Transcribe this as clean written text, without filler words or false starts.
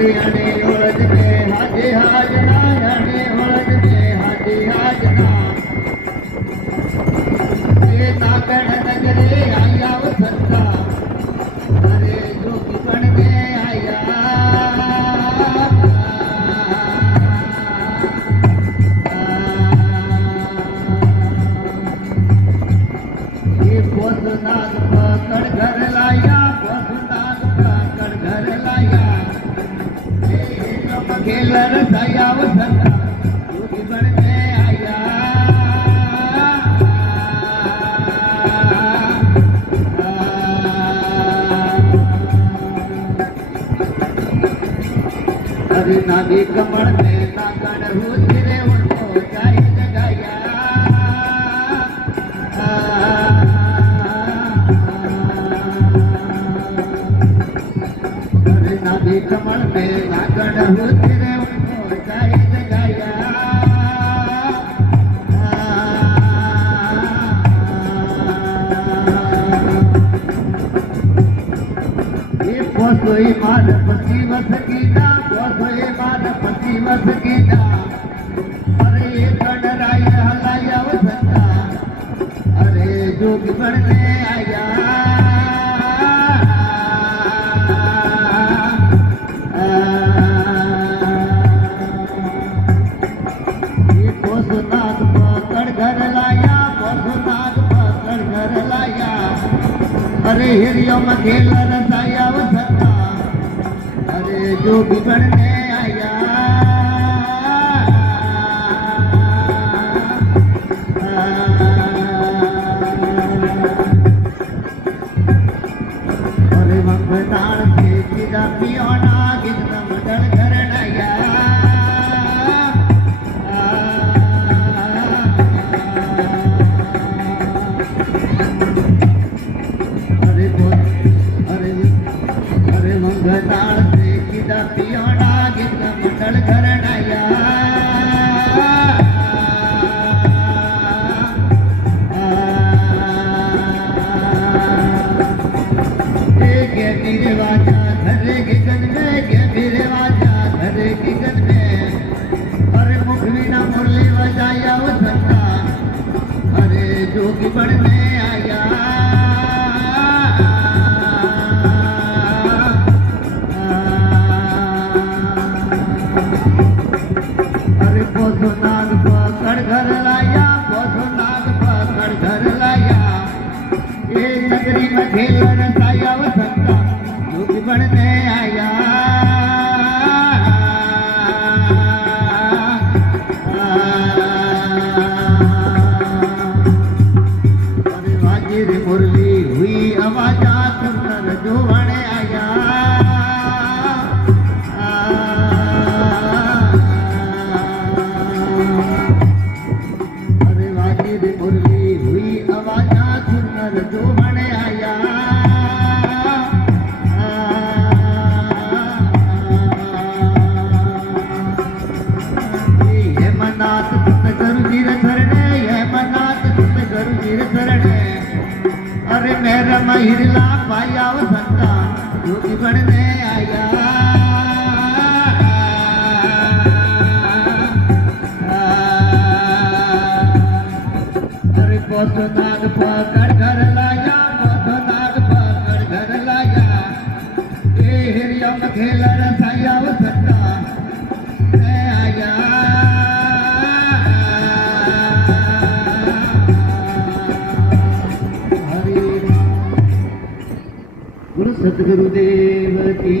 हरियाणे ओळखते हाजी हाजना हरियाणे ओळखते हाजी हाजना ते नागण नगरे आया वसंता अरे जोगी बनते आया ये पोसनाग पकड़ घर लाया पोसनाग पकड़ घर लाया खेलर दया वसंता जोगी बनते आया हरि नाभी कमल में नागण हुए उनको जाई जगाया हरि नाभी कमल में नागण हुए उनको जाई जगाया ये पोसोई मार पति वस कीना पोसोई मार पति वस कीना अरे ये गणराय हलाया वसंता अरे जोगी बनने आया ये पोसनाग पकड़ घर लाया पोसनाग पकड़ घर लाया अरे हिरियो खेल रसाया वसंता अरे जोगी बनने आया अरे मंगनार से सीधा पियोना गिरना मदन करनाया अरे मंगनार से सीधा पियोना गिरना मदन करनाया गिरे वाजा धरे की गन में गिरे वाजा धरे की गन में अरे मुखवीना मुरली बजाया वसंता अरे जोगी बनने आया अरे पोसनाग पकड़ घर लाया पोसनाग पकड़ घर लाया ये नगरी में खेल रसाया वसंता जोगी बनने आया अरे वाजी रे मुरली हुई आवाजा सुंदर जो बने आया अरे वाजी रे मुरली हुई आवाजा सुंदर जो बने आया हेमनाथ सतगुरु जी शरणे हेमनाथ सतगुरु जी शरणे अरे मेरा महिरला पाया वसंता जोगी बनने आया अरे पोसनाग पकड़ घर लाया पोसनाग पकड़ घर लाया ये हिरियम खेल रसाया वसंता आया हरि गुरु सतगुरुदेव की